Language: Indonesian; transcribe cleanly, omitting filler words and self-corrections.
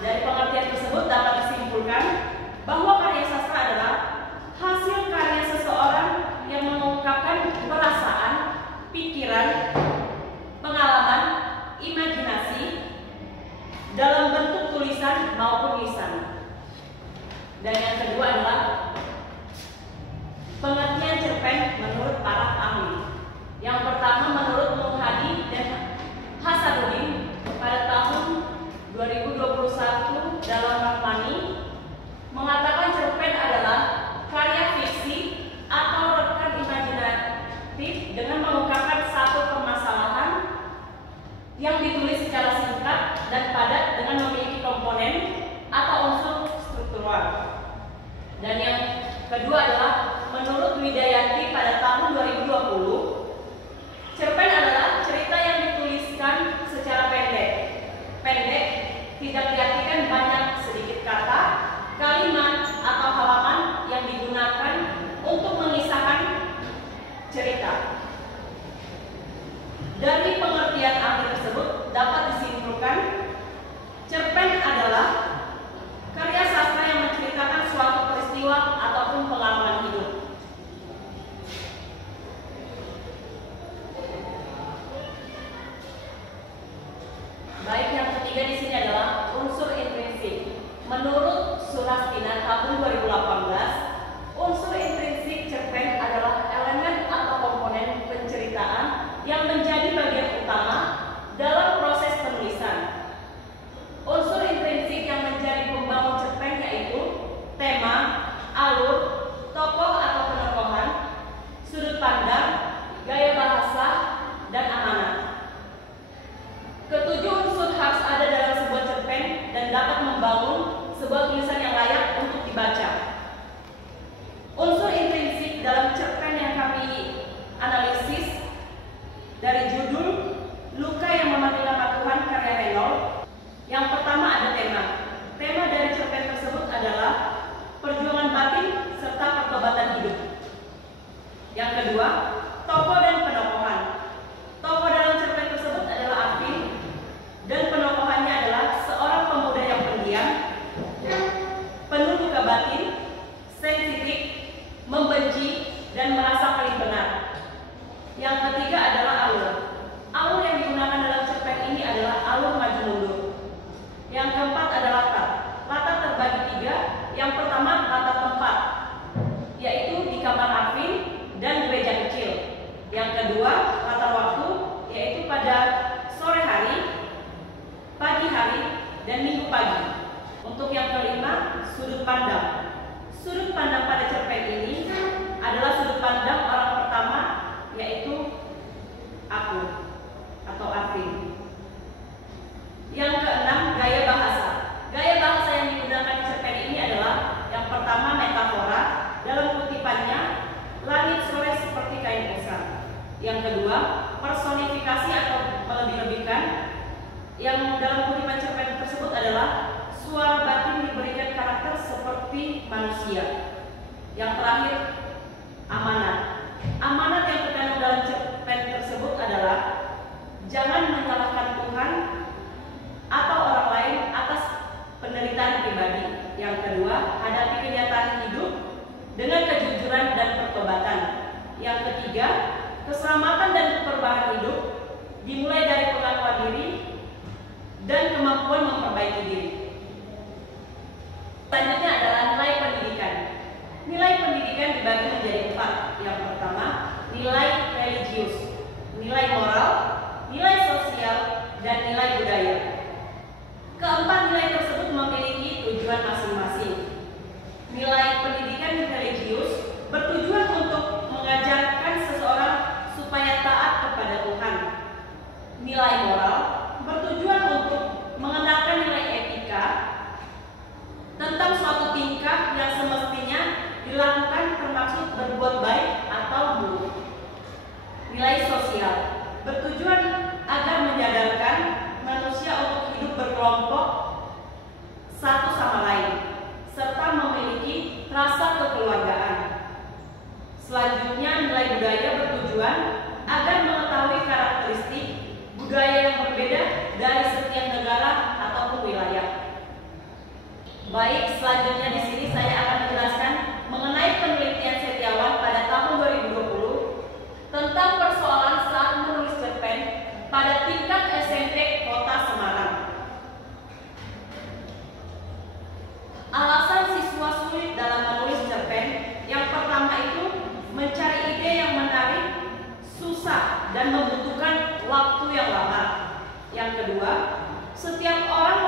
dari pengertian tersebut dapat disimpulkan bahwa karya sastra adalah hasil karya seseorang yang mengungkapkan perasaan, pikiran, pengalaman, imajinasi dalam bentuk tulisan maupun lisan. Dan yang kedua adalah pengertian cerpen menurut para ahli. Yang pertama menurut Nur Hadi dan Hasanuddin pada tahun 2021 dalam Rahmani mengatakan cerpen adalah karya fiksi atau rekan imajinatif dengan mengungkapkan satu permasalahan yang ditulis secara singkat dan padat dengan memiliki komponen atau unsur struktural. Dan yang kedua adalah menurut Widayanti pada tahun 2020, cerpen adalah cerita yang dituliskan secara pendek. Pendek tidak diartikan banyak, sedikit kata, kalimat, atau halaman yang digunakan untuk mengisahkan cerita. Dari pengertian ahli tersebut dapat disimpulkan cerpen adalah karya sastra yang menceritakan suatu peristiwa ataupun pengalaman hidup. Baik, yang ketiga di sini adalah unsur intrinsik. Menurut Surastina tahun 2018, unsur intrinsik cerpen adalah elemen atau komponen penceritaan yang menjadi bagian utama dalam proses penulisan. Unsur intrinsik yang menjadi pembangun cerpen yaitu tema, alur, tokoh atau penokohan, sudut pandang, gaya bahasa, dan amanat. Ketujuh unsur harus ada dalam sebuah cerpen dan dapat membangun sebuah tulisan yang layak untuk dibaca. Unsur intrinsik dalam cerpen yang kami analisis dari judul Luka yang Memati Nama Tuhan karya Reynolds. Yang pertama ada tema. Tema dari cerpen tersebut adalah perjuangan batin serta pertobatan hidup. Yang kedua, tokoh dan penokohan. Tokoh dalam cerpen tersebut adalah Afin dan penokohannya adalah seorang pemuda yang pendiam, penuh luka batin, sensitif, membenci, dan merasa paling benar. Yang ketiga adalah alur. Alur yang digunakan dalam cerpen ini adalah alur maju mundur. Yang keempat adalah latar. Latar terbagi tiga. Yang pertama latar tempat, yaitu di kamar Afin dan gereja kecil. Yang kedua latar waktu, yaitu pada sore hari, pagi hari, dan minggu pagi. Untuk yang kelima, sudut pandang. Sudut pandang pada cerpen ini adalah sudut pandang orang pertama, yaitu aku atau Afin. Yang keenam, gaya bahasa. Gaya bahasa yang digunakan di cerpen ini adalah yang pertama metafora, dalam kutipannya langit sore seperti kain usang. Yang kedua, personifikasi atau melebih-lebihkan, yang dalam kutipan cerpen tersebut adalah suara batin diberikan karakter seperti manusia. Yang terakhir, amanat. Amanat yang terkandung dalam cerpen tersebut adalah jangan menyalahkan Tuhan atau orang lain atas penderitaan pribadi. Yang kedua, hadapi kenyataan hidup dengan kejujuran dan pertobatan. Yang ketiga, keselamatan dan perubahan hidup dimulai dari pengakuan diri dan kemampuan memperbaiki diri. Selanjutnya adalah nilai pendidikan. Nilai pendidikan dibagi menjadi 4. Yang pertama, nilai religius, nilai moral, nilai sosial, dan nilai budaya. Keempat nilai tersebut memiliki tujuan masing-masing. Nilai pendidikan religius bertujuan untuk mengajarkan seseorang supaya taat kepada Tuhan. Nilai moral bertujuan untuk mengenalkan nilai etika tentang suatu tingkah yang semestinya dilakukan termaksud berbuat baik atau buruk. Nilai sosial bertujuan agar menyadarkan manusia untuk hidup berkelompok satu sama lain serta memiliki rasa kekeluargaan. Selanjutnya, nilai budaya bertujuan agar mengetahui karakteristik budaya yang berbeda dari setiap negara ataupun wilayah. Baik, selanjutnya di sini saya akan menjelaskan mengenai penelitian Setiawan pada tahun 2020 tentang persoalan saat menulis cerpen pada tingkat SMP Kota Semarang. Alasan siswa sulit dalam menulis cerpen, yang pertama itu mencari ide yang menarik, susah dan membutuhkan waktu yang lama. Yang kedua, setiap orang